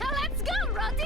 Now let's go, Roddy!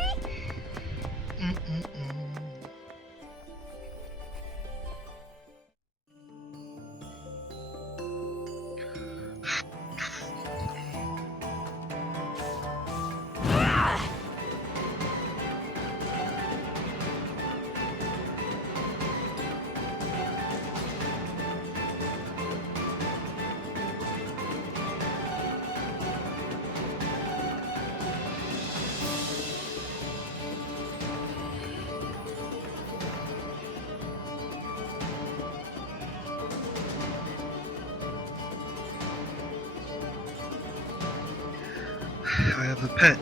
I have a pet.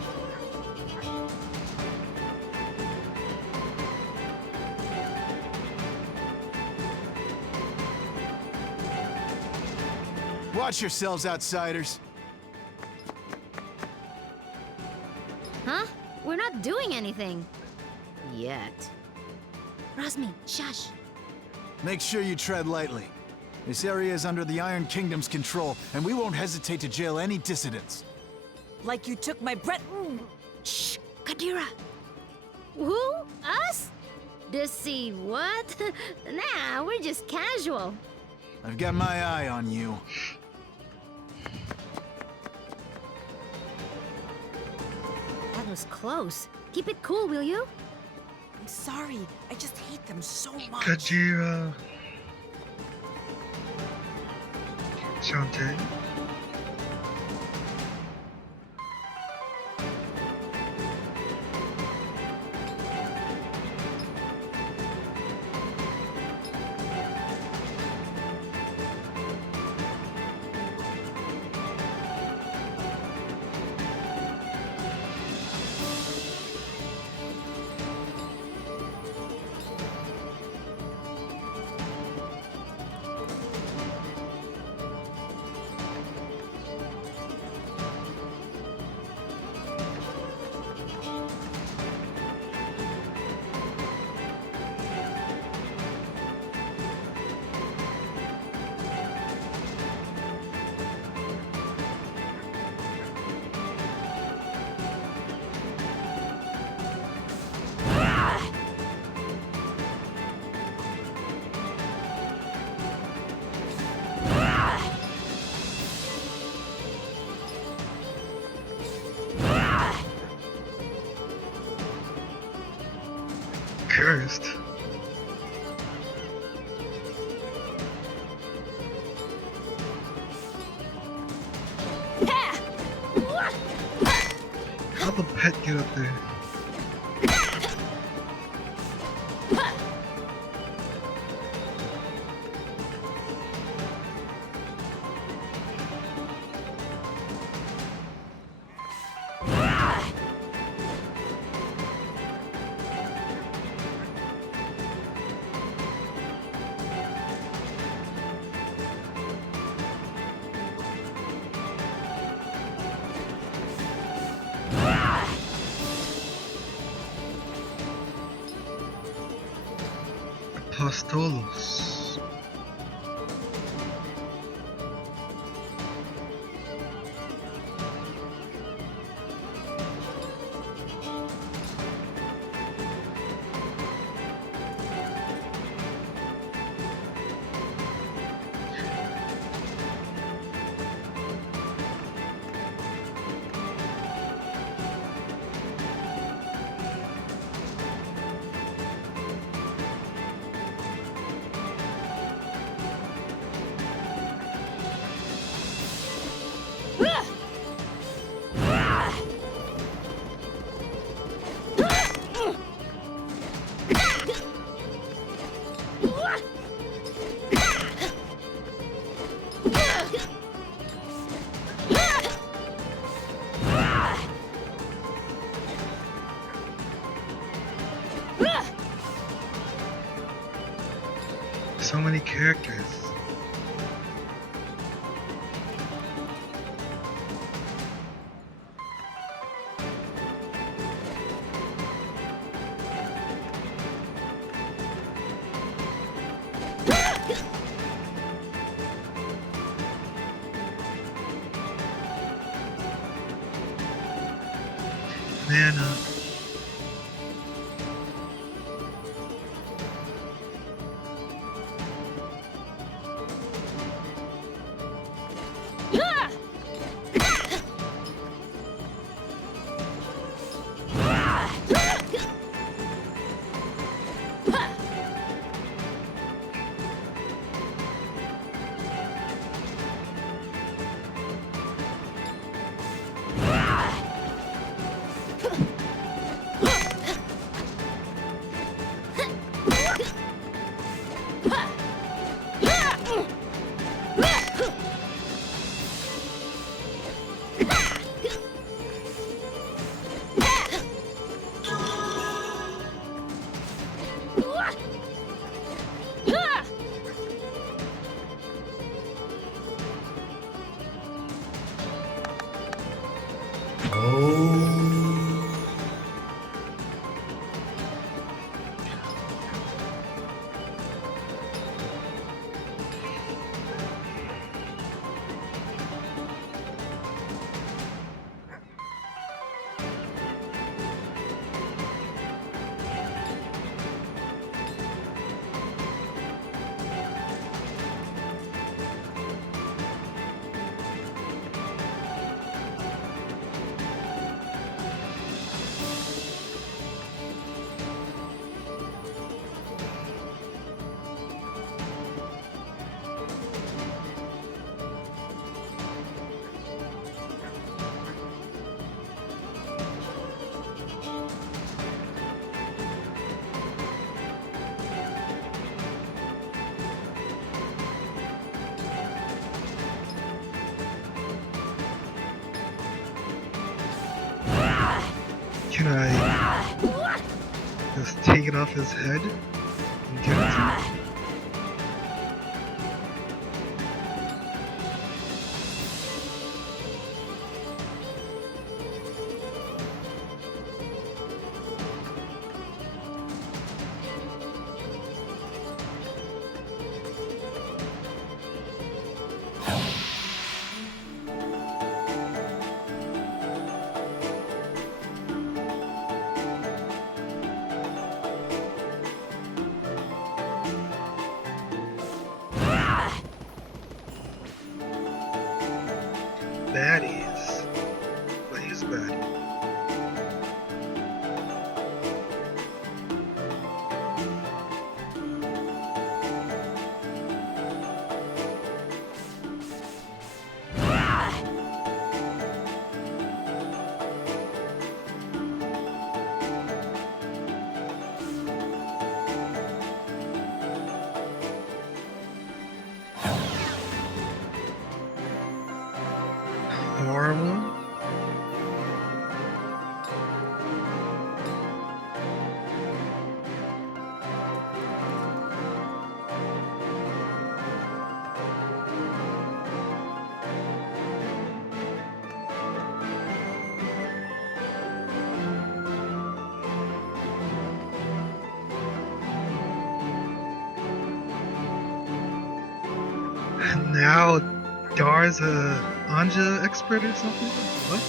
Watch yourselves, outsiders. Huh? We're not doing anything. Yet. Rosmi, shush. Make sure you tread lightly. This area is under the Iron Kingdom's control, and we won't hesitate to jail any dissidents. Like you took my breath. Shh, Kadira. Who? Us? Deceive what? Nah, we're just casual. I've got my eye on you. That was close. Keep it cool, will you? I'm sorry. I just hate them so much. Gajira. Shantae. Cursed. How the pet get up there? Apostolos. So many characters. Nana. Can I just take it off his head and give it to him? Baddies. But he's a baddie. Horrible. And now Dar's a Anja expert or something? What?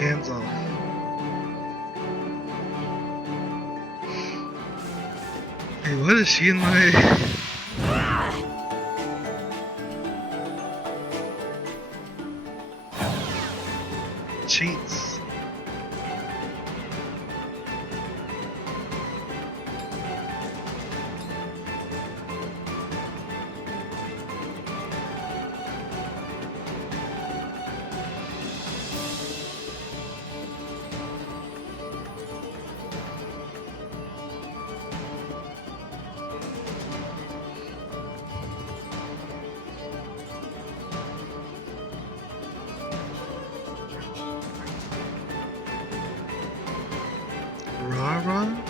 Hands off. Hey, what is she in my... Cheats. Rara?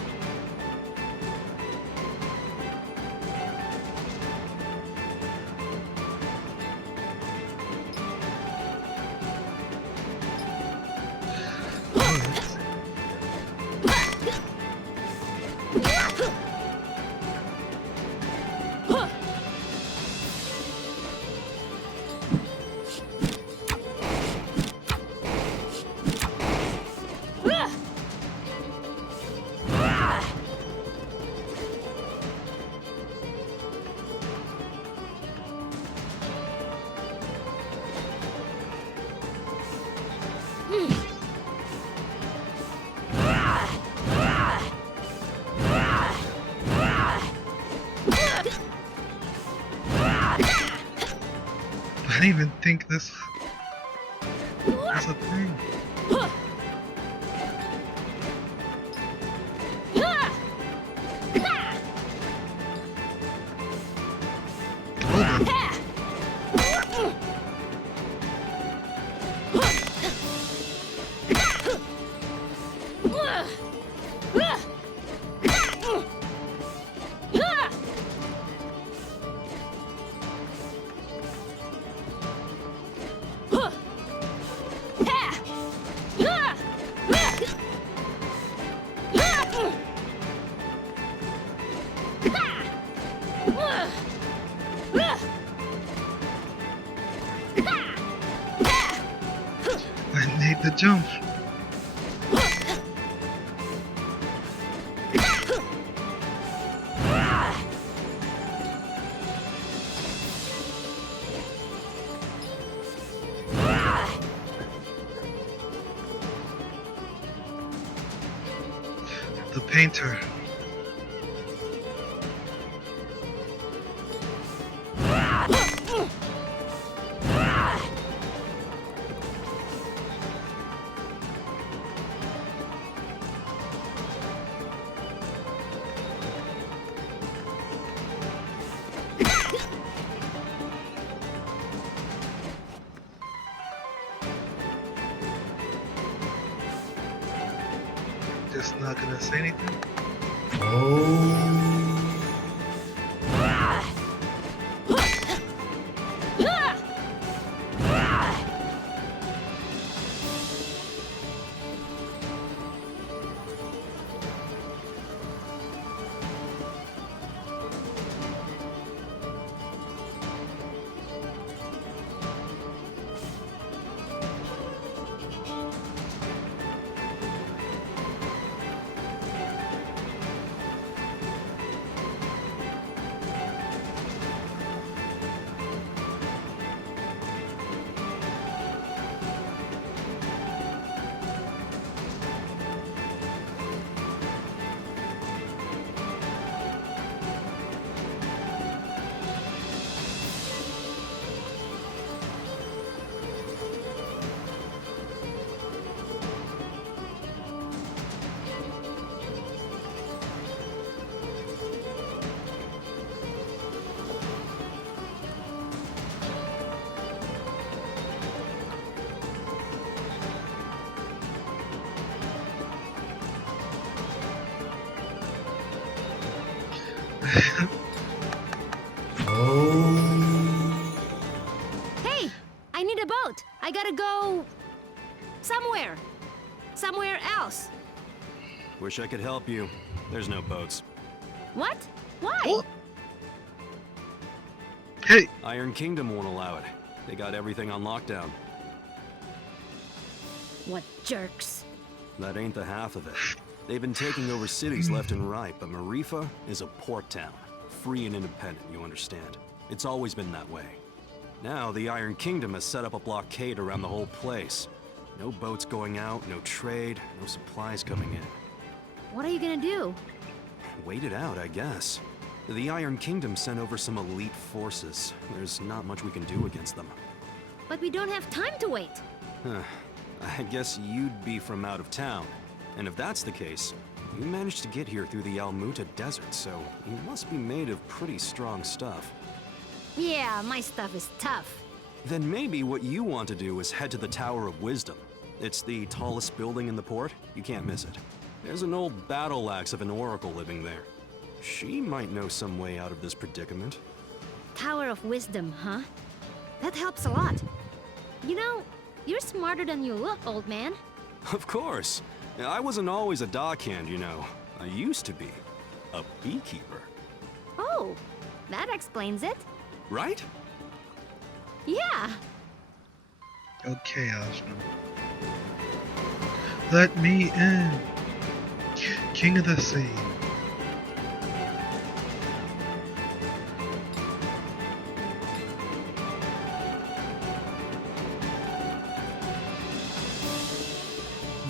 I didn't even think this was a thing. Hold on. I made the jump. The painter. Just not gonna say anything. Hey, I need a boat. I gotta go somewhere. Somewhere else. Wish I could help you. There's no boats. What? Why? Oh. Hey, Iron Kingdom won't allow it. They got everything on lockdown. What jerks. That ain't the half of it. They've been taking over cities left and right, but Marifa is a port town. Free and independent, you understand. It's always been that way. Now, the Iron Kingdom has set up a blockade around the whole place. No boats going out, no trade, no supplies coming in. What are you gonna do? Wait it out, I guess. The Iron Kingdom sent over some elite forces. There's not much we can do against them. But we don't have time to wait. I guess you'd be from out of town. And if that's the case, you managed to get here through the Almuta Desert, so you must be made of pretty strong stuff. Yeah, my stuff is tough. Then maybe what you want to do is head to the Tower of Wisdom. It's the tallest building in the port. You can't miss it. There's an old battle axe of an oracle living there. She might know some way out of this predicament. Tower of Wisdom, huh? That helps a lot. You know, you're smarter than you look, old man. Of course. I wasn't always a dockhand, you know. I used to be a beekeeper. Oh, that explains it. Right? Yeah. Okay, Osmond. Let me in. King of the Sea.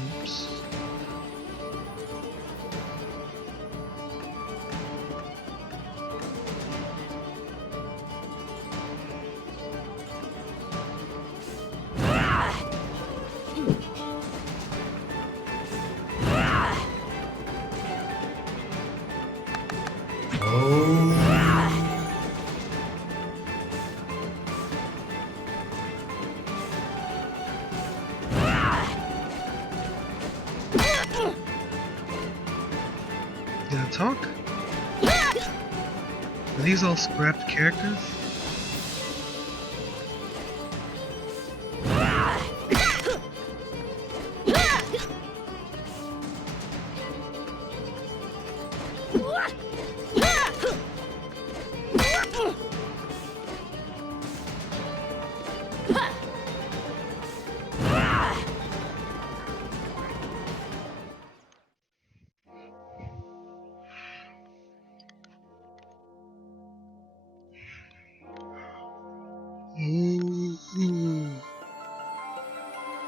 Oops. Gonna talk? Are these all scrapped characters? Ooh.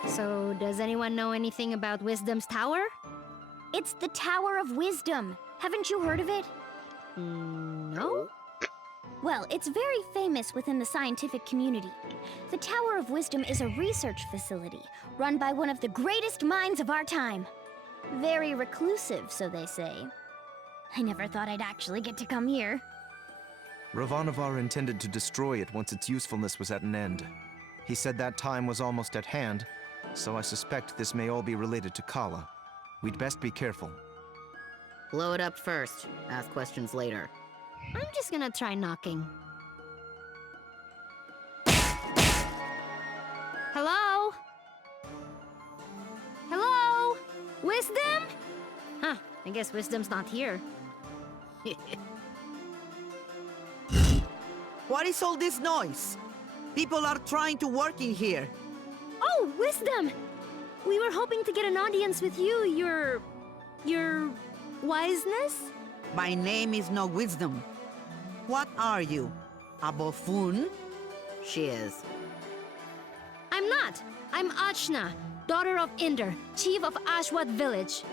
So, does anyone know anything about Wisdom's Tower? It's the Tower of Wisdom. Haven't you heard of it? No? Well, it's very famous within the scientific community. The Tower of Wisdom is a research facility run by one of the greatest minds of our time. Very reclusive, so they say. I never thought I'd actually get to come here. Ravanavar intended to destroy it once its usefulness was at an end. He said that time was almost at hand, so I suspect this may all be related to Kala. We'd best be careful. Blow it up first. Ask questions later. I'm just gonna try knocking. Hello? Hello? Wisdom? Huh, I guess Wisdom's not here. What is all this noise? People are trying to work in here. Oh, Wisdom! We were hoping to get an audience with you, your wiseness? My name is no Wisdom. What are you? A buffoon? She is. I'm not. I'm Achna, daughter of Inder, chief of Ashwat village.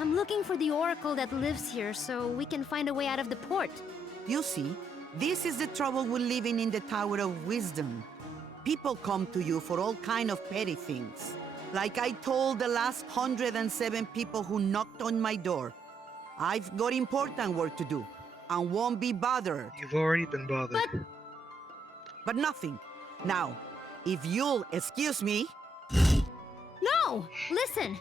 I'm looking for the oracle that lives here so we can find a way out of the port. You see, this is the trouble with living in the Tower of Wisdom. People come to you for all kind of petty things. Like I told the last 107 people who knocked on my door. I've got important work to do, and won't be bothered. You've already been bothered. But nothing. Now, if you'll excuse me... No! Listen!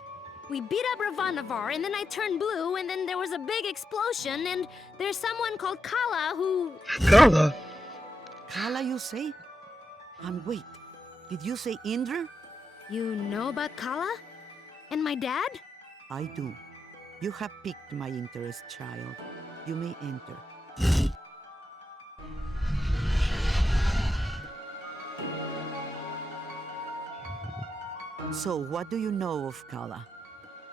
We beat up Ravanavar, and then I turned blue, and then there was a big explosion, and there's someone called Kala who... Kala? Kala, you say? And wait, did you say Indra? You know about Kala? And my dad? I do. You have piqued my interest, child. You may enter. So, what do you know of Kala?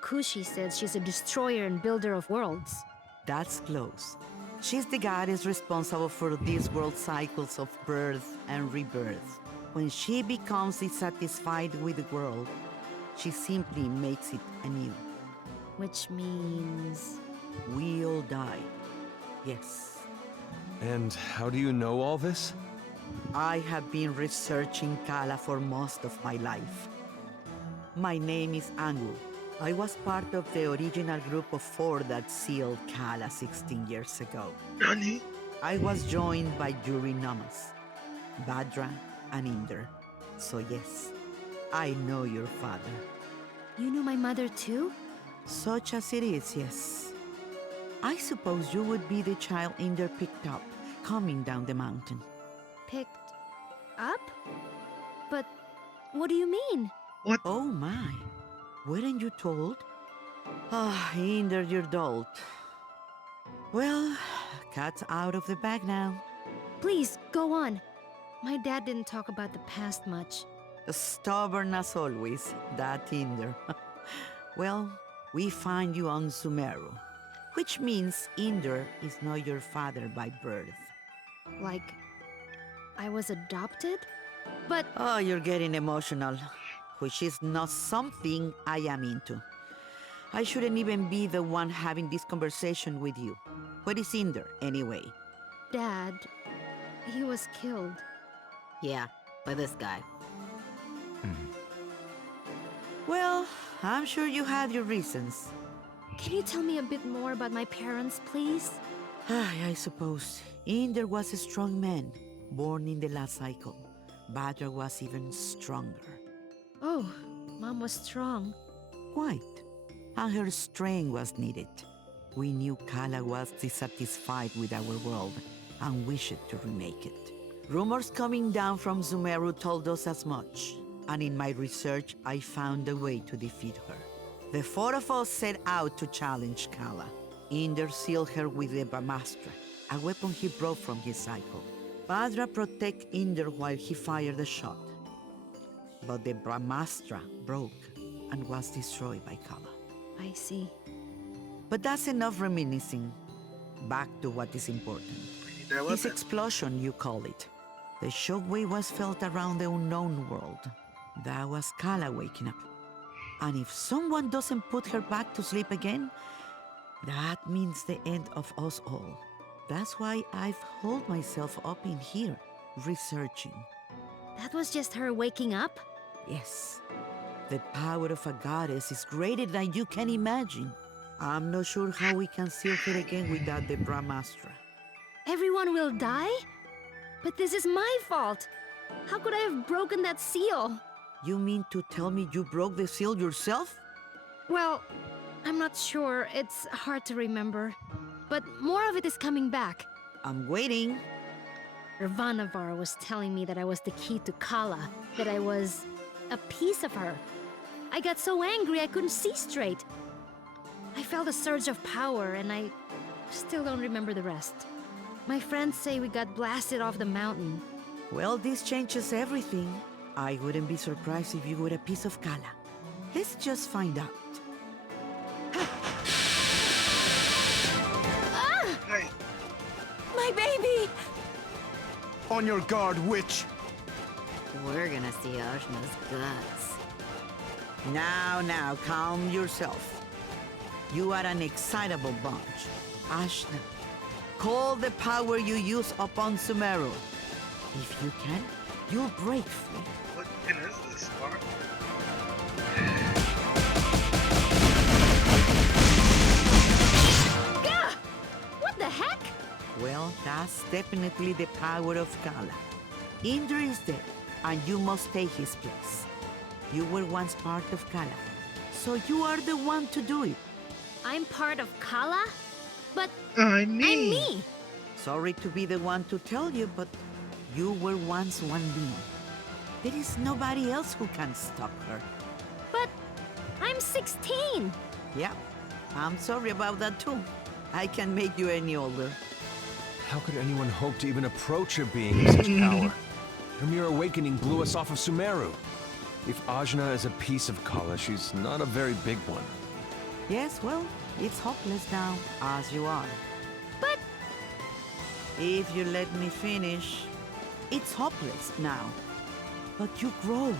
Kushi says she's a destroyer and builder of worlds. That's close. She's the goddess responsible for these world cycles of birth and rebirth. When she becomes dissatisfied with the world, she simply makes it anew. Which means... We all die. Yes. And how do you know all this? I have been researching Kala for most of my life. My name is Angu. I was part of the original group of 4 that sealed Kala 16 years ago. Nani? I was joined by Yuri Namas, Badra, and Inder. So yes, I know your father. You knew my mother too? Such as it is, yes. I suppose you would be the child Inder picked up, coming down the mountain. Picked up? But what do you mean? What? Oh my, weren't you told? Ah, Inder, you're dolt. Well, cat's out of the bag now. Please, go on. My dad didn't talk about the past much. Stubborn as always, that Inder. Well, we find you on Sumeru, which means Inder is not your father by birth. Like, I was adopted? But Oh, you're getting emotional, which is not something I am into. I shouldn't even be the one having this conversation with you. What is Inder, anyway? Dad, he was killed. Yeah, by this guy. Well, I'm sure you had your reasons. Can you tell me a bit more about my parents, please? I suppose. Inder was a strong man, born in the last cycle. Badra was even stronger. Oh, Mom was strong. Quite. And her strength was needed. We knew Kala was dissatisfied with our world and wished to remake it. Rumors coming down from Sumeru told us as much, and in my research I found a way to defeat her. The 4 of us set out to challenge Kala. Inder sealed her with the Brahmastra, a weapon he brought from his cycle. Badra protected Inder while he fired the shot. But the Brahmastra broke and was destroyed by Kala. I see. But that's enough reminiscing. Back to what is important. We need that This weapon. explosion, you call it. The shockwave was felt around the unknown world. That was Kala waking up. And if someone doesn't put her back to sleep again, that means the end of us all. That's why I've holed myself up in here, researching. That was just her waking up? Yes, the power of a goddess is greater than you can imagine. I'm not sure how we can seal her again without the Brahmastra. Everyone will die? But this is my fault. How could I have broken that seal? You mean to tell me you broke the seal yourself? Well, I'm not sure. It's hard to remember. But more of it is coming back. I'm waiting. Ravanavar was telling me that I was the key to Kala, that I was a piece of her. I got so angry I couldn't see straight. I felt a surge of power and I still don't remember the rest. My friends say we got blasted off the mountain. Well, this changes everything. I wouldn't be surprised if you were a piece of Kala. Let's just find out. Hey, My baby! On your guard, witch! We're gonna see Ashna's guts. Now, calm yourself. You are an excitable bunch. Ashna, call the power you use upon Sumeru. If you can, you'll break free. what even is this, Spark? Gah! What the heck? Well, that's definitely the power of Kala. Inder is dead, and you must take his place. You were once part of Kala, so you are the one to do it. I'm part of Kala? But I'm I'm me. me! Sorry to be the one to tell you, but you were once one being. There is nobody else who can stop her. But I'm 16! Yeah, I'm sorry about that too. I can make you any older. How could anyone hope to even approach a being with such power? Her mere awakening blew us off of Sumeru. If Ajna is a piece of Kala, she's not a very big one. Yes, well, it's hopeless now, as you are. But If you let me finish, it's hopeless now. But you grow.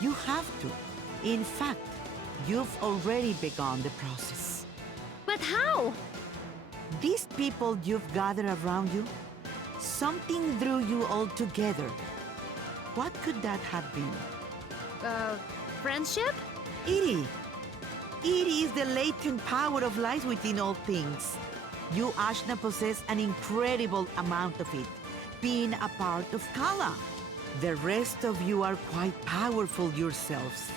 You have to. In fact, you've already begun the process. but how? These people you've gathered around you, something drew you all together. What could that have been? Friendship? Iri. Iri is the latent power of life within all things. You, Ashna, possess an incredible amount of it, being a part of Kala. The rest of you are quite powerful yourselves.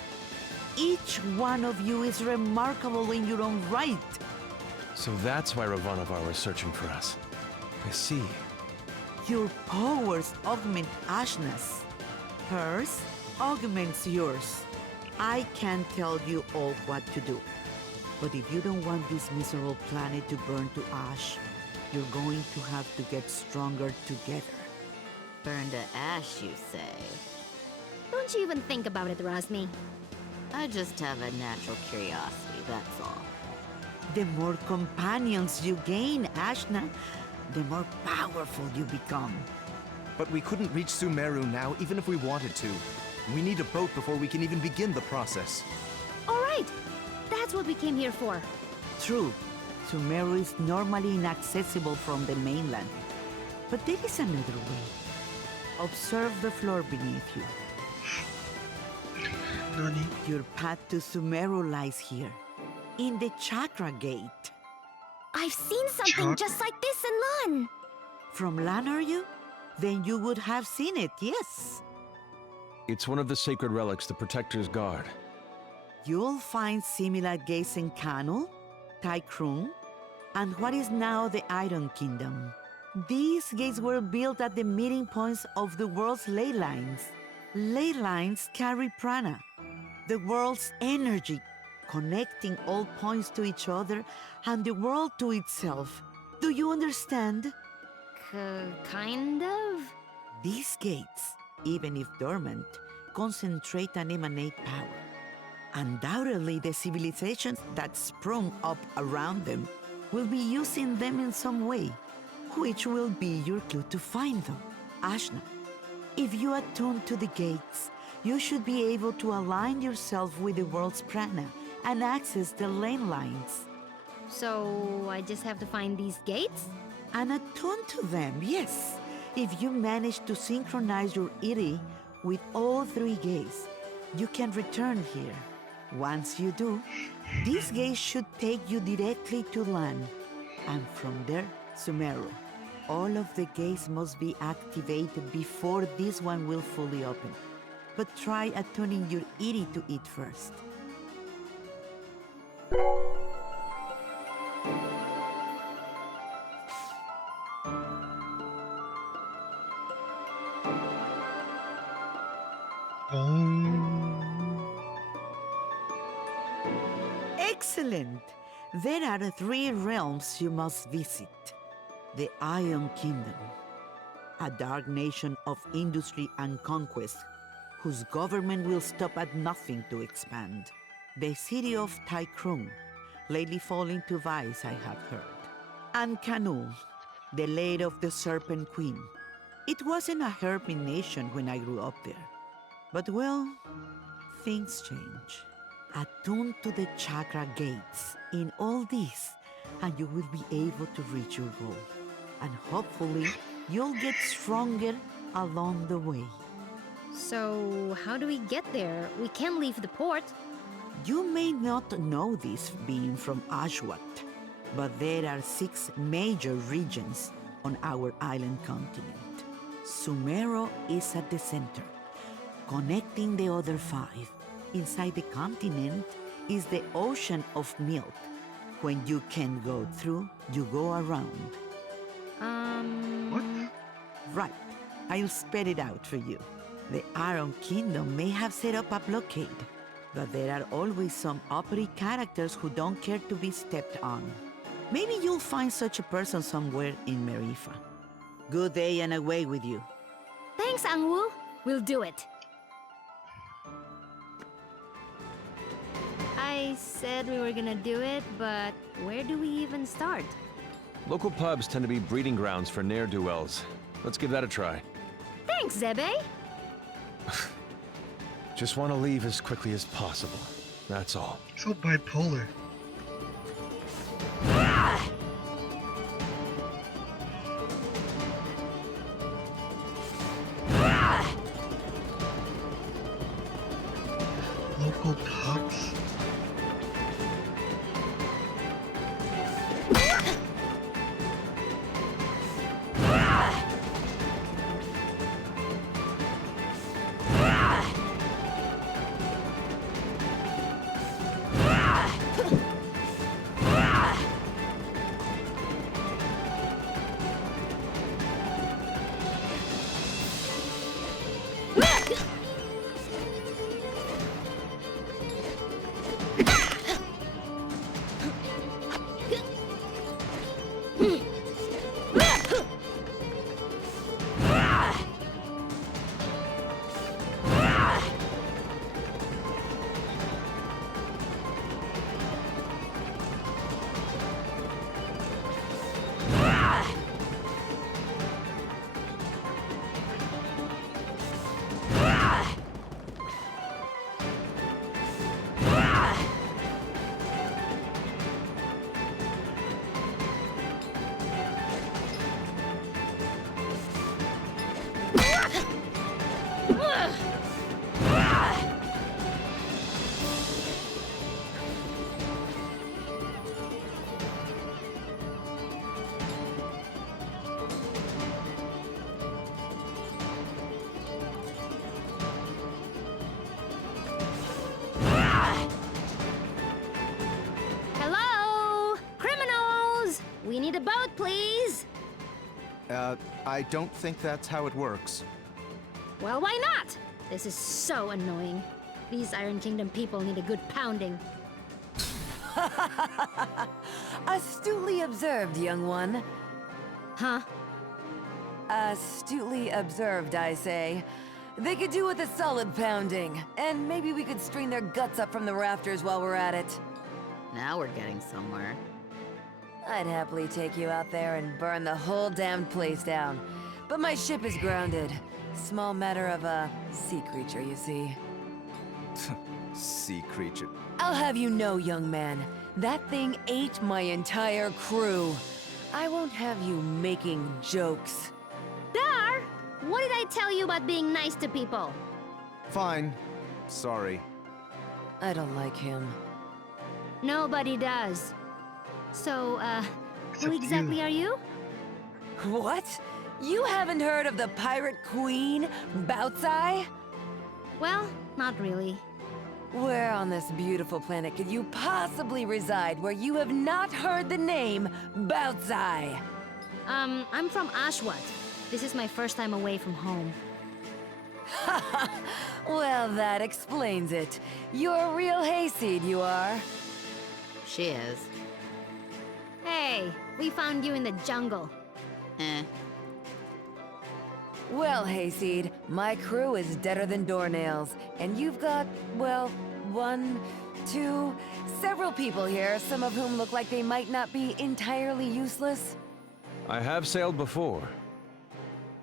Each one of you is remarkable in your own right. So that's why Ravanavar was searching for us. I see. Your powers augment Ashna's. Hers augments yours. I can't tell you all what to do. But if you don't want this miserable planet to burn to ash, you're going to have to get stronger together. Burn to ash, you say? Don't you even think about it, Razmi. I just have a natural curiosity, that's all. The more companions you gain, Ashna, the more powerful you become. But we couldn't reach Sumeru now, even if we wanted to. We need a boat before we can even begin the process. All right, that's what we came here for. True, Sumeru is normally inaccessible from the mainland. But there is another way. Observe the floor beneath you. Nani? Your path to Sumeru lies here, in the Chakra Gate. I've seen something just like this in Lan. From Lan, are you? Then you would have seen it, yes. It's one of the sacred relics the Protectors guard. You'll find similar gates in Kanu, Taikrung, and what is now the Iron Kingdom. These gates were built at the meeting points of the world's ley lines. Ley lines carry prana, the world's energy, connecting all points to each other and the world to itself. Do you understand? Kind of? These gates, even if dormant, concentrate and emanate power. Undoubtedly, the civilizations that sprung up around them will be using them in some way, which will be your clue to find them. Ashna, if you attune to the gates, you should be able to align yourself with the world's prana and access the lane lines. So I just have to find these gates? And attune to them, yes. If you manage to synchronize your Iri with all three gates, you can return here. Once you do, these gates should take you directly to Lan, and from there, Sumeru. All of the gates must be activated before this one will fully open. But try attuning your Iri to it first. Excellent! There are 3 realms you must visit. The Iron Kingdom, a dark nation of industry and conquest, whose government will stop at nothing to expand. The city of Taikrung, lately falling to vice, I have heard. And Kanu, the lair of the Serpent Queen. It wasn't a hermit nation when I grew up there. But well, things change. Attune to the chakra gates in all this, and you will be able to reach your goal. And hopefully, you'll get stronger along the way. So how do we get there? We can't leave the port. You may not know this being from Ashwat, but there are 6 major regions on our island continent. Sumero is at the center, connecting the other 5. Inside the continent is the ocean of milk. When you can't go through, you go around. What? Right. I'll spell it out for you. The Iron Kingdom may have set up a blockade, but there are always some uppity characters who don't care to be stepped on. Maybe you'll find such a person somewhere in Marifa. Good day and away with you. Thanks, Angwu. We'll do it. I said we were gonna do it, but where do we even start? Local pubs tend to be breeding grounds for ne'er-do-wells. Let's give that a try. Thanks, Zebe! Just want to leave as quickly as possible. That's all. So bipolar. Local pubs? Hello? Criminals! We need a boat, please! I don't think that's how it works. Well, why not? This is so annoying. These Iron Kingdom people need a good pounding. Astutely observed, young one. Huh? Astutely observed, I say. They could do with a solid pounding, and maybe we could string their guts up from the rafters while we're at it. Now we're getting somewhere. I'd happily take you out there and burn the whole damned place down. But my ship is grounded. Small matter of a sea creature, you see. Sea creature. I'll have you know, young man, that thing ate my entire crew. I won't have you making jokes. Dar! What did I tell you about being nice to people? Fine. Sorry. I don't like him. Nobody does. So, Except who exactly you. are you? What? You haven't heard of the pirate queen, Bautzai? Well, not really. Where on this beautiful planet could you possibly reside where you have not heard the name Bautzai? I'm from Ashwat. This is my first time away from home. Well, that explains it. You're a real hayseed, you are. She is. Hey, we found you in the jungle. Eh. Well, hayseed, my crew is deader than doornails, and you've got, well, one, two, several people here, some of whom look like they might not be entirely useless. I have sailed before.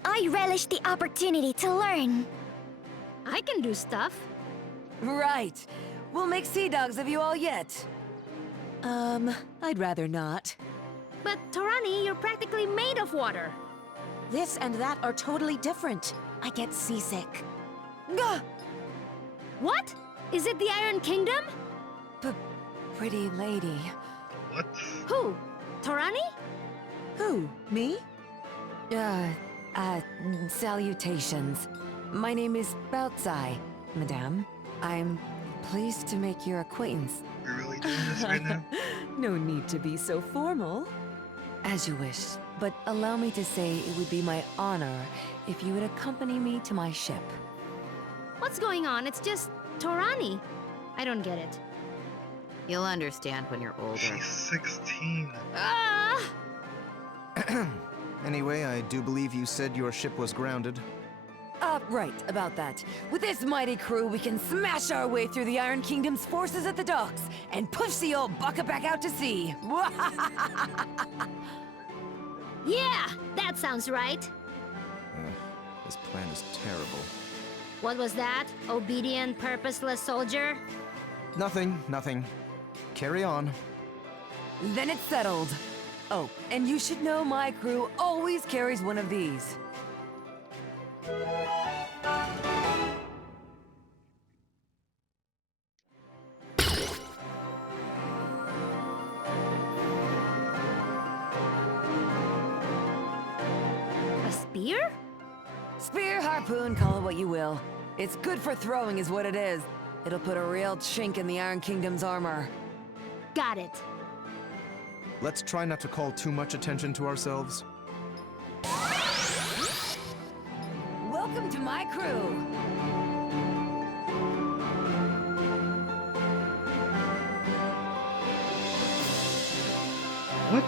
I relish the opportunity to learn. I can do stuff. Right. We'll make sea dogs of you all yet. I'd rather not. But Torani, you're practically made of water. This and that are totally different. I get seasick. Gah! What? Is it the Iron Kingdom? Pretty lady. What? Who? Torani? Who? Me? Salutations. My name is Bautzai, madame. I'm pleased to make your acquaintance. We're really doing this right now? No need to be so formal. As you wish, but allow me to say it would be my honor if you would accompany me to my ship. What's going on? It's just Torani. I don't get it. You'll understand when you're older. She's 16. Ah! Anyway, I do believe you said your ship was grounded. Right, about that. With this mighty crew, we can smash our way through the Iron Kingdom's forces at the docks and push the old bucket back out to sea. Yeah, that sounds right. This plan is terrible. What was that? Obedient, purposeless soldier? Nothing. Carry on. Then it's settled. Oh, and you should know my crew always carries one of these. A spear? Spear, harpoon, call it what you will. It's good for throwing is what it is. It'll put a real chink in the Iron Kingdom's armor. Got it. Let's try not to call too much attention to ourselves. Welcome to my crew. What?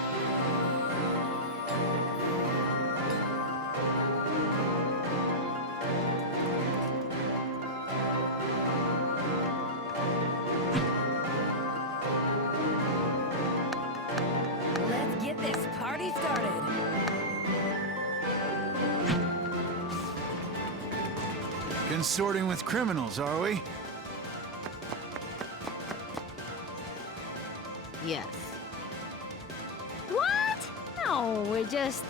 Let's get this party started. Consorting with criminals, are we? Yes. What? No, we're just,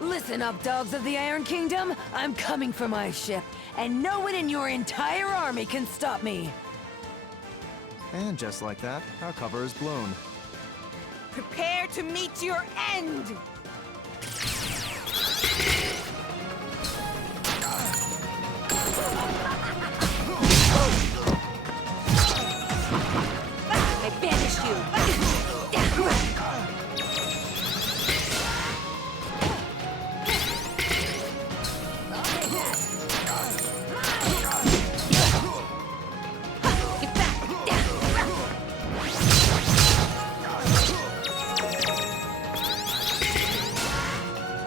Listen up, dogs of the Iron Kingdom. I'm coming for my ship, and no one in your entire army can stop me. And just like that, our cover is blown. Prepare to meet your end! I banish you! Get back!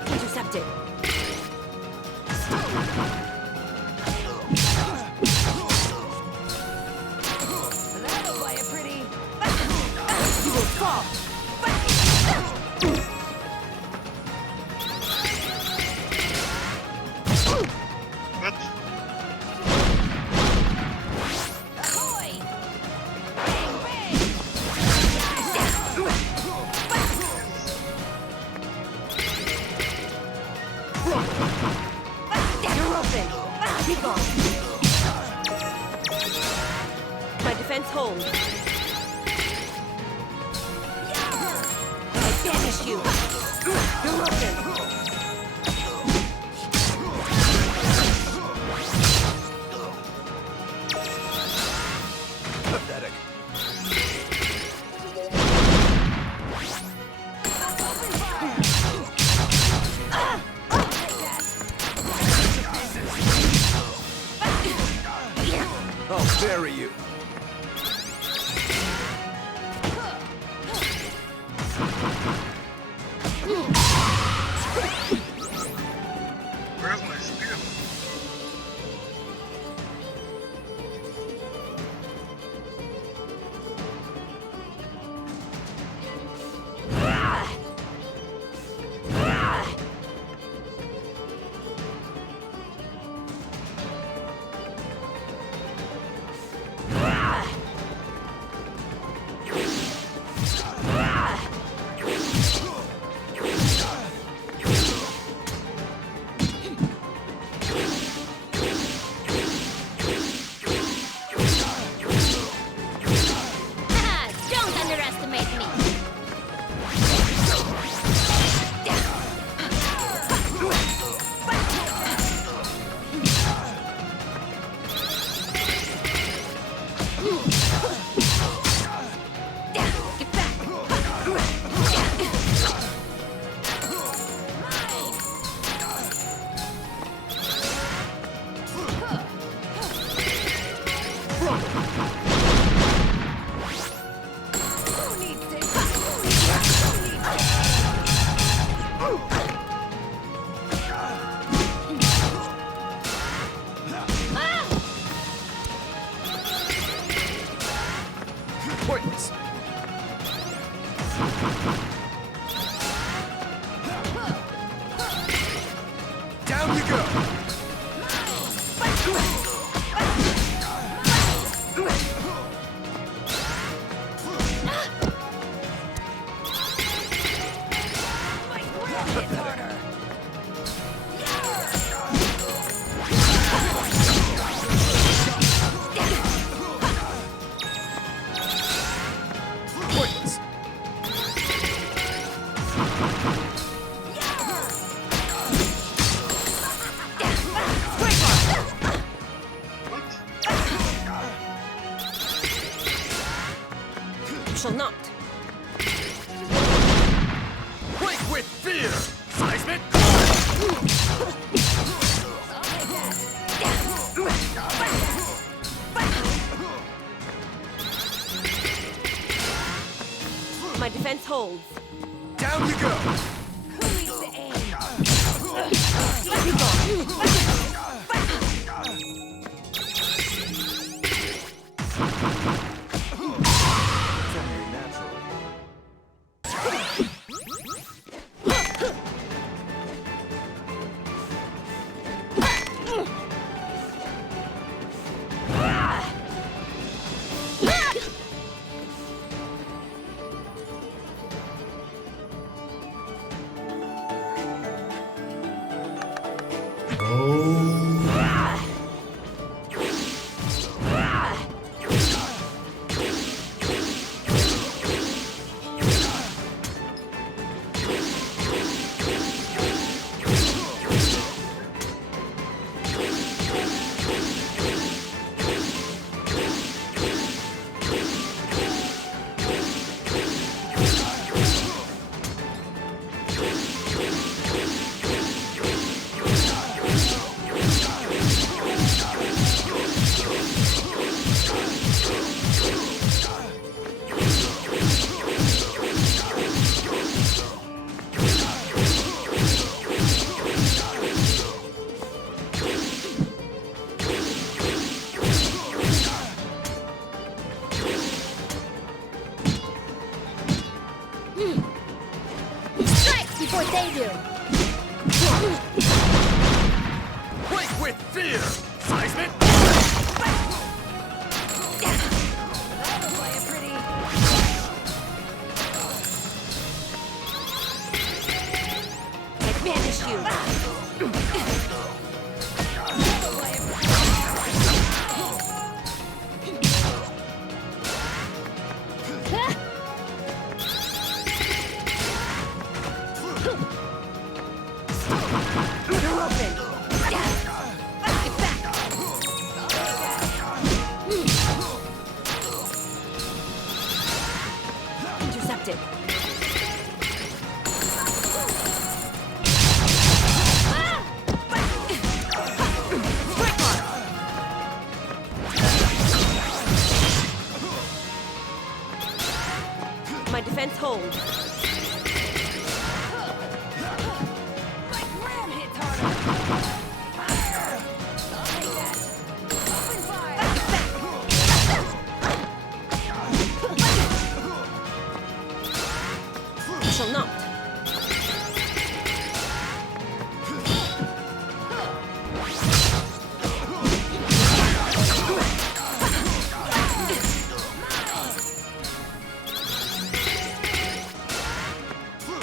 Intercepted. That'll buy a pretty. You will fall! What? Ahoy! You're open! Be gone! My defense holds. I banish you! You're open! Pathetic. I'll bury you. Where's my spear? Don't underestimate me. Get back. Who needs it? Pointless. Down you go. Pointless. You shall not. Quake with fear! Seismic! My defense holds. Down you go! Strike before they do! Quake with fear! Seismic! I banish you. You're open! Get back! Intercepted. My defense holds. You shall not.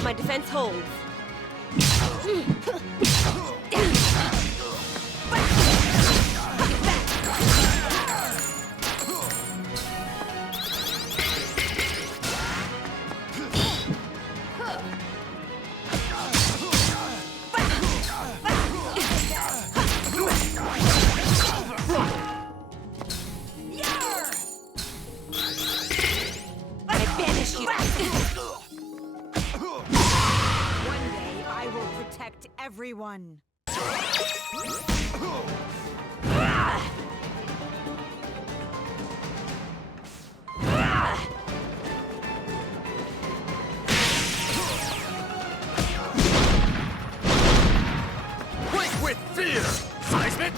My defense holds. I banish you. One day I will protect everyone. Quake with fear! Seismic!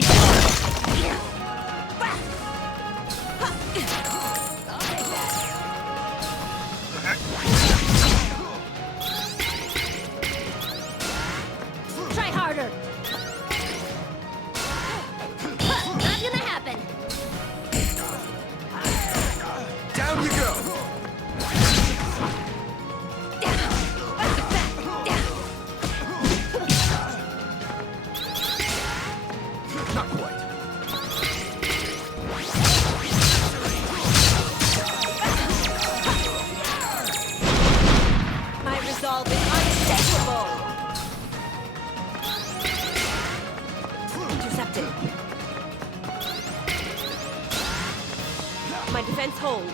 My defense holds.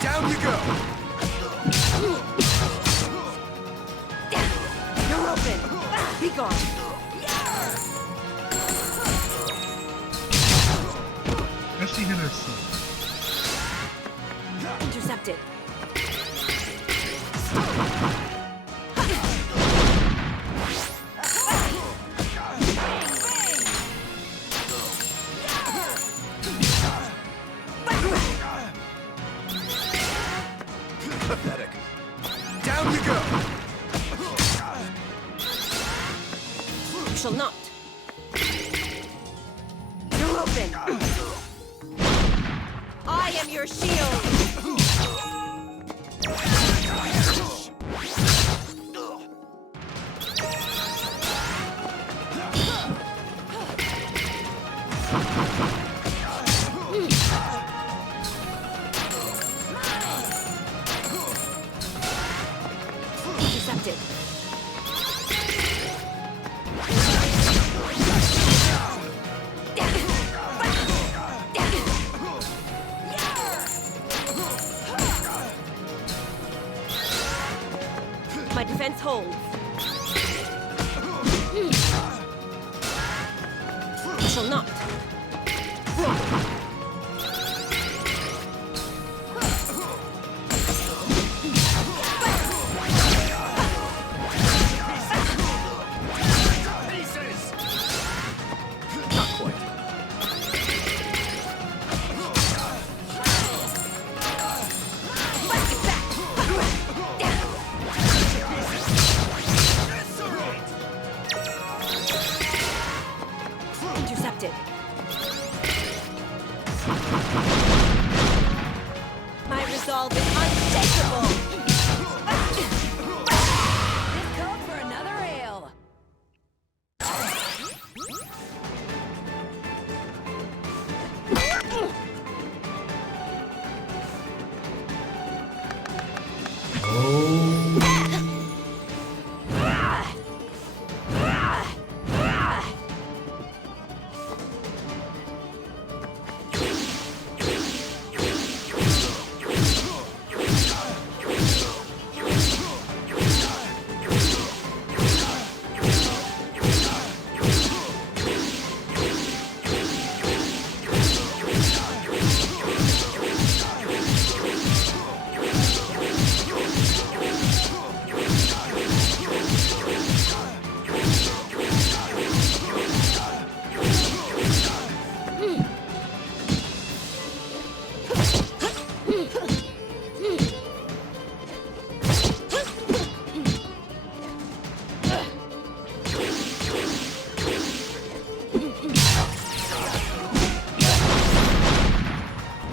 Down you go! You're open. Be gone. Actually gonna see. Intercepted. Pathetic. Down you go! You shall not. You're open. I am your shield. Intercepted. My defense holds. You shall not. Not quite. Intercepted. My resolve is unshakable. This calls for another ale.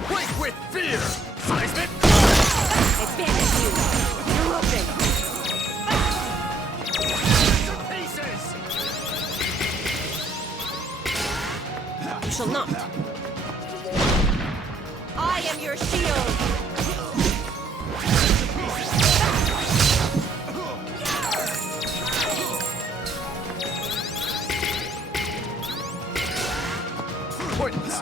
Quake with fear! Seismic! I banish you. You're open. To pieces! You shall not. I am your shield. Pointless!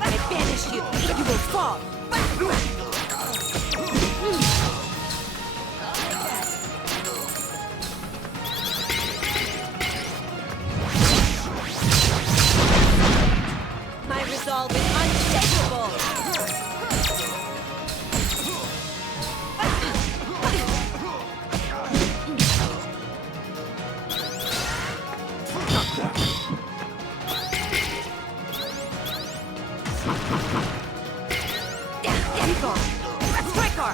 I banish you. You will fall. My resolve is unshakable. Be gone. Striker.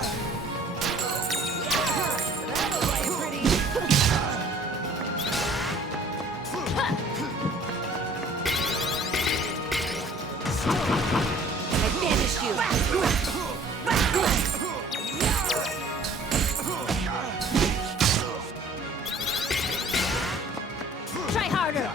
I banish you. Try harder.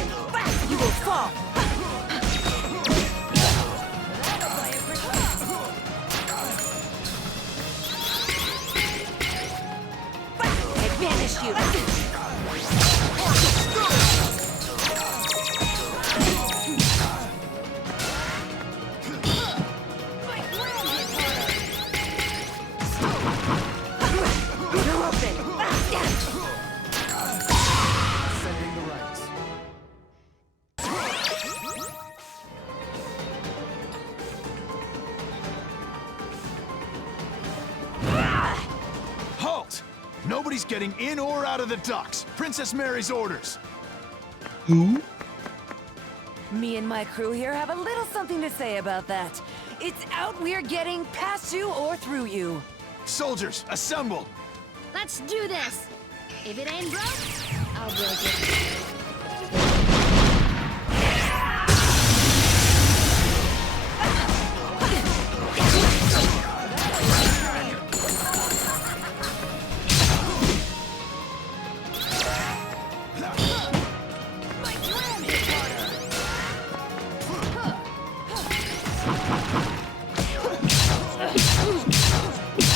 open! You will fall! I banish you! You're open! Sending the rights. Halt! Nobody's getting in or out of the docks. Princess Mary's orders. Who? Me and my crew here have a little something to say about that. It's out we're getting past you or through you. Soldiers, assemble! Let's do this! If it ain't broke, I'll break it.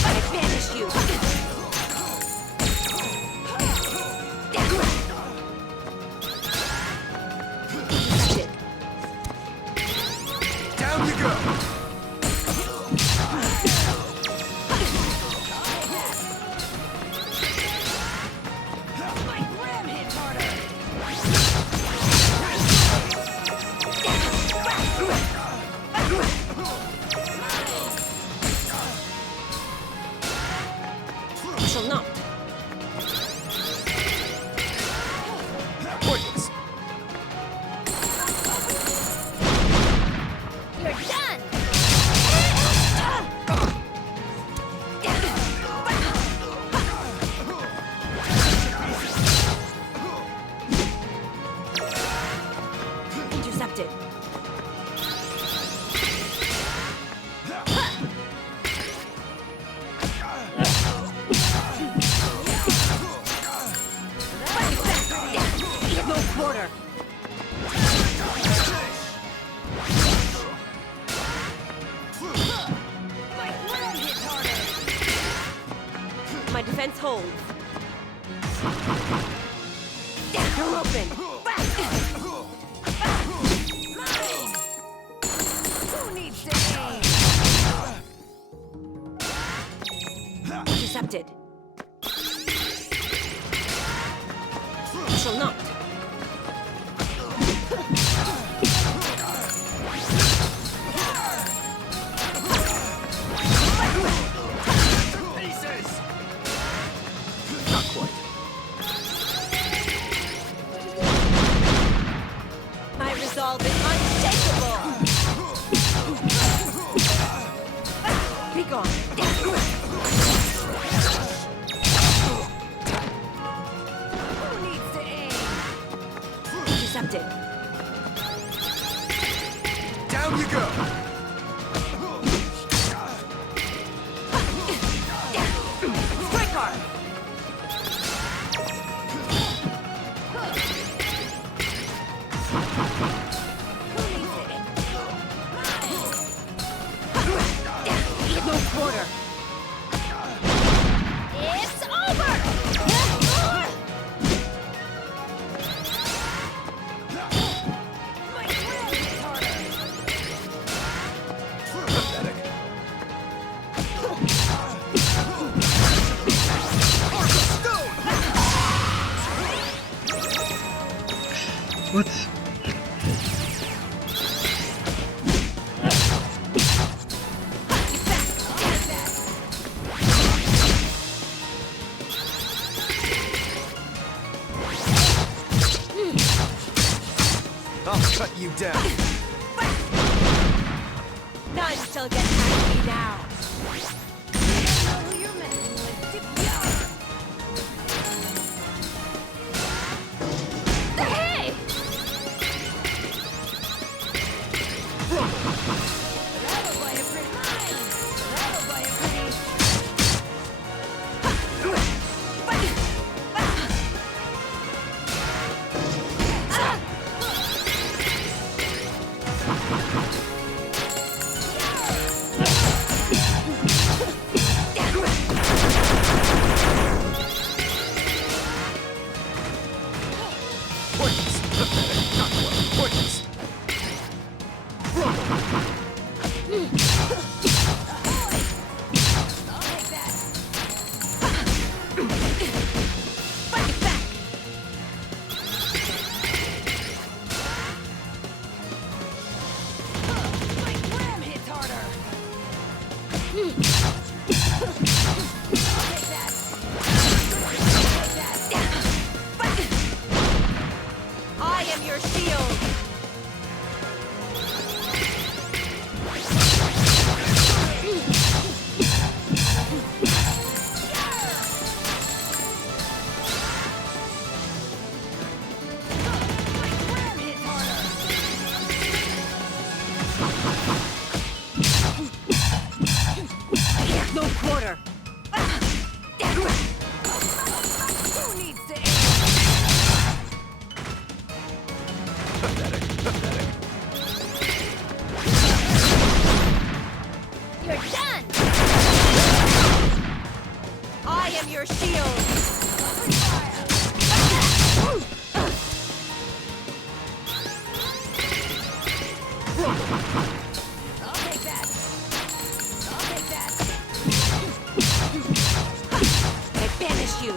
I banish you! Down you go! My ram hit harder! You shall not. Pointless. You're done! Intercepted. No quarter! My ram hit harder! My defense holds. You're open! Who needs to aim? Intercepted. You shall not. Pieces! Not quite. My resolve is unshakable. Be gone! Who needs to aim? Intercepted. Down you go! Strike hard. No quarter! It's over! My ram hit harder! Pathetic. What? I'll cut you down. None shall get past me now. Who you're messing with? Hey! That'll buy a pretty. That'll buy a pretty. your shield! No quarter! Who needs to aim? Pathetic, pathetic. You're done! I am your shield! I'll take that. I'll take that. I banish you!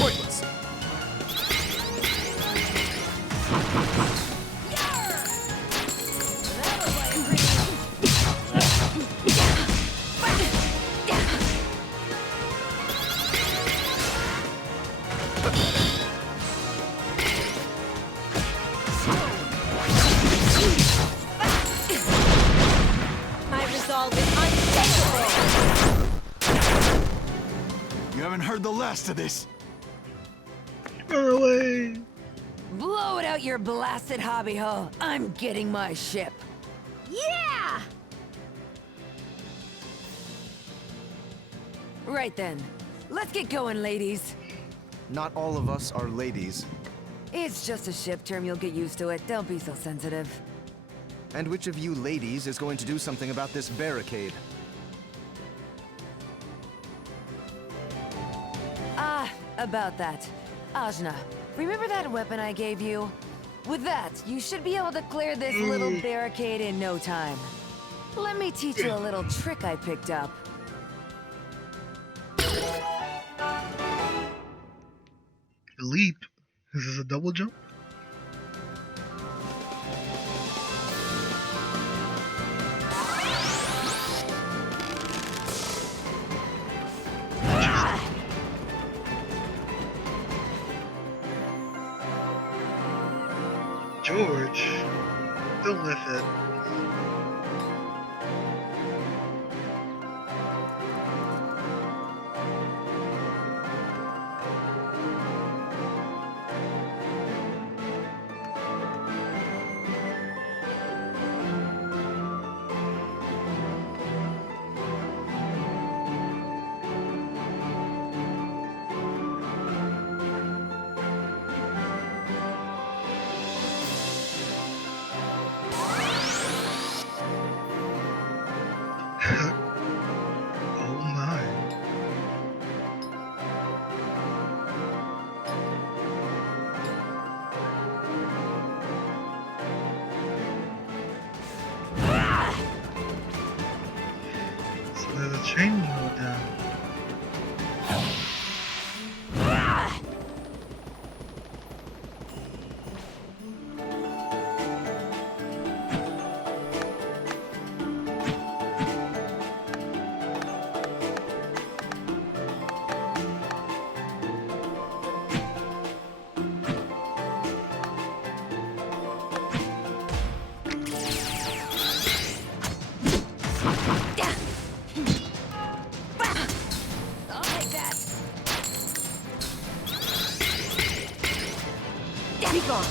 Pointless. That'll buy a pretty. My resolve is unshakable! You haven't heard the last of this. Run away! Blow it out your blasted hobby ho. I'm getting my ship. Yeah! Right then. Let's get going, ladies. Not all of us are ladies. It's just a ship term, you'll get used to it. Don't be so sensitive. And which of you ladies is going to do something about this barricade? Ah, about that. Ajna, remember that weapon I gave you? With that, you should be able to clear this little barricade in no time. Let me teach you a little trick I picked up. Leap. This is a double jump? George, don't lift it. Oh my. So there's a training mode down. I'll take that. Be gone!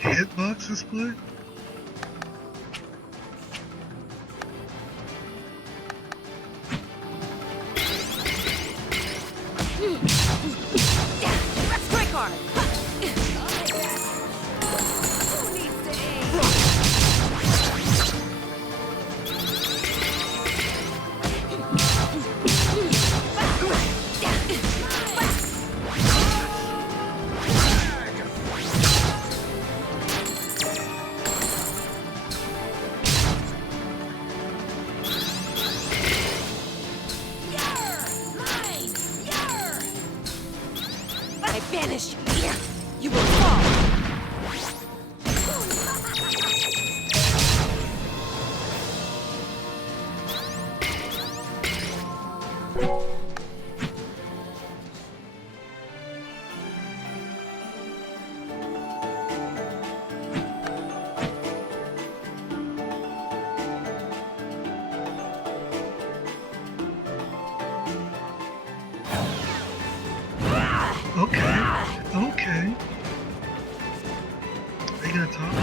Hitbox is split? Let's break hard! I'll take that. Who needs to aim? Okay. Okay. Are you gonna talk?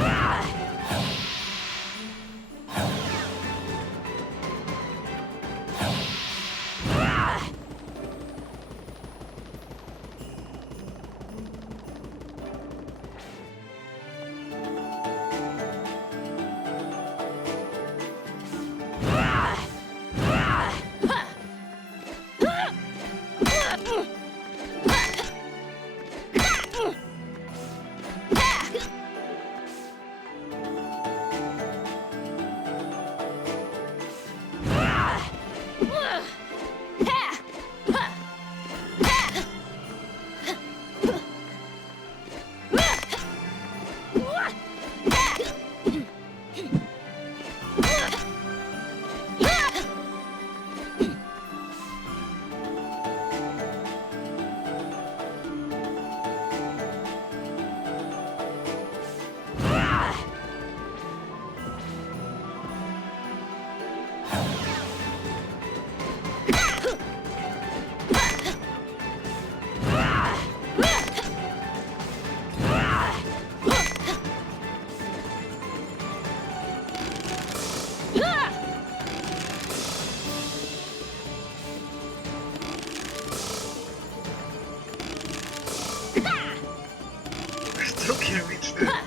I still can't reach that.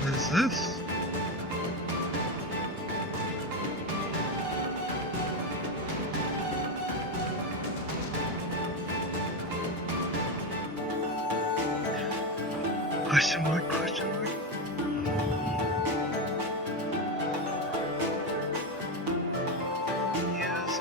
What is this? Question mark, question mark. Music.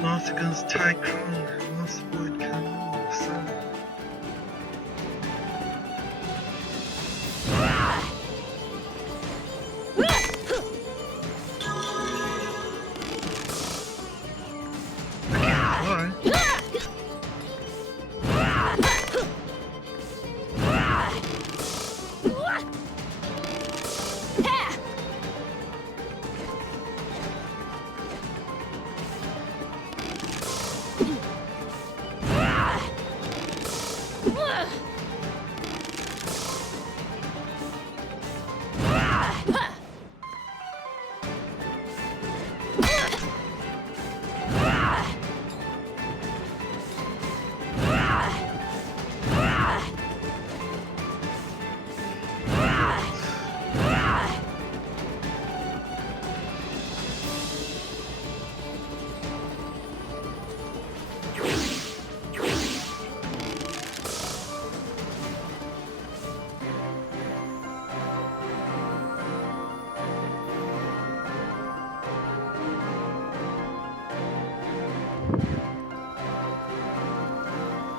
Monster Guns Tycoon. Monster Boy Canoe. Son. I can't fly.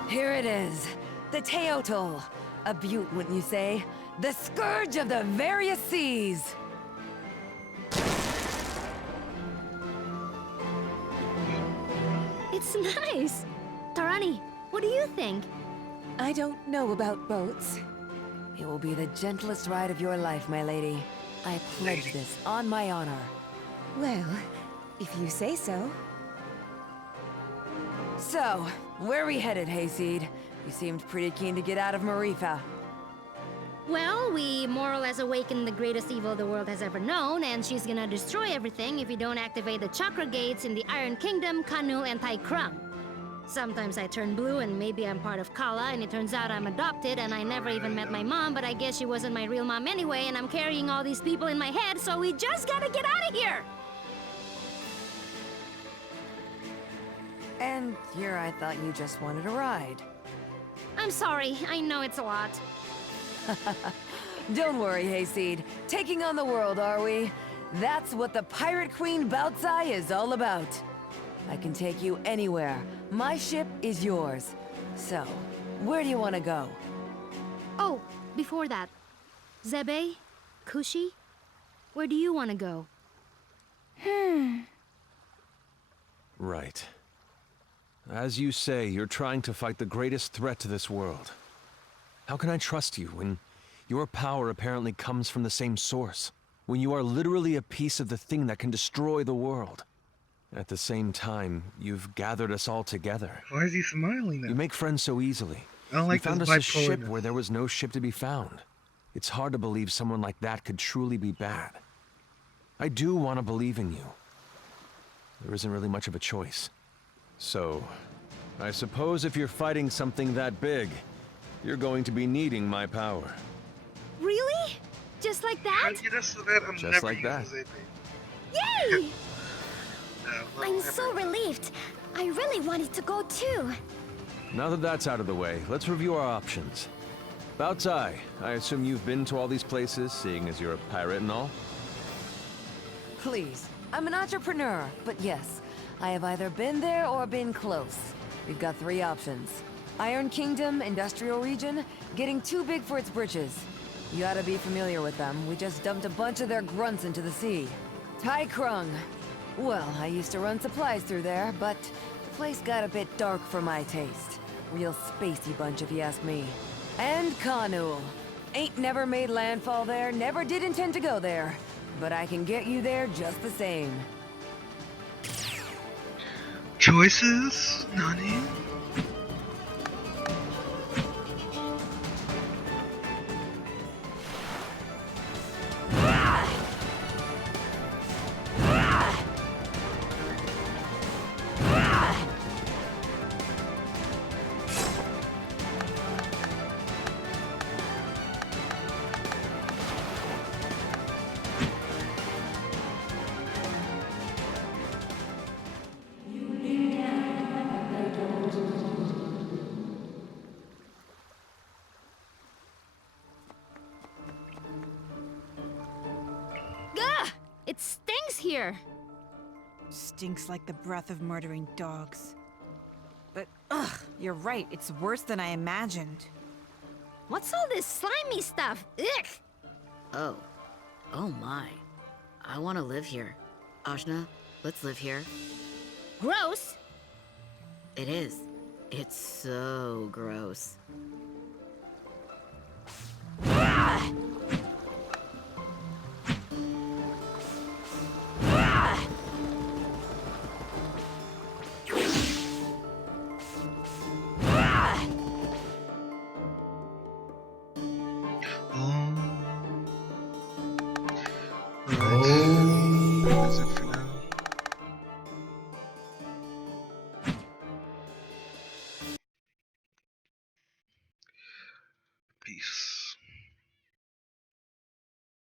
Here it is, the Teotl. A beaut, wouldn't you say? The scourge of the various seas. It's nice. Tarani, what do you think? I don't know about boats. It will be the gentlest ride of your life, my lady. I pledge this on my honor. Well, if you say so. So, where are we headed, Hayseed? You seemed pretty keen to get out of Marifa. Well, we more or less awakened the greatest evil the world has ever known, and she's gonna destroy everything if we don't activate the chakra gates in the Iron Kingdom, Kanul, and Taikram. Sometimes I turn blue and maybe I'm part of Kala, and it turns out I'm adopted and I never even met my mom, but I guess she wasn't my real mom anyway, and I'm carrying all these people in my head, so we just gotta get out of here! And here I thought you just wanted a ride. I'm sorry, I know it's a lot. Don't worry, Hayseed. Taking on the world, are we? That's what the Pirate Queen Baozi is all about. I can take you anywhere. My ship is yours. So, where do you want to go? Oh, before that, Zebe, Kushi, where do you want to go? Right. As you say, you're trying to fight the greatest threat to this world. How can I trust you when your power apparently comes from the same source? When you are literally a piece of the thing that can destroy the world? At the same time, you've gathered us all together. Why is he smiling now? You make friends so easily. I don't like you found this us a ship bipolarness. where there was no ship to be found. It's hard to believe someone like that could truly be bad. I do want to believe in you. There isn't really much of a choice. So, I suppose if you're fighting something that big, you're going to be needing my power. Really? Just like that? Get us to that. I'm Just never like that. using Yay! Zebe. I'm so relieved. I really wanted to go too. Now that that's out of the way, let's review our options. Baozi, I assume you've been to all these places, seeing as you're a pirate and all? Please. I'm an entrepreneur, but yes, I have either been there or been close. We've got 3 options. Iron Kingdom, Industrial Region, getting too big for its britches. You ought to be familiar with them. We just dumped a bunch of their grunts into the sea. Tai Krung. Well, I used to run supplies through there, but the place got a bit dark for my taste. Real spacey bunch if you ask me. And Kanul. Ain't never made landfall there, never did intend to go there. But I can get you there just the same. Choices? Nani? Gah! It stinks here! Stinks like the breath of murdering dogs. But, ugh, you're right, it's worse than I imagined. What's all this slimy stuff? Ugh! Oh. Oh my. I want to live here. Ashna, let's live here. Gross! It is. It's so gross. That's it for now. Peace.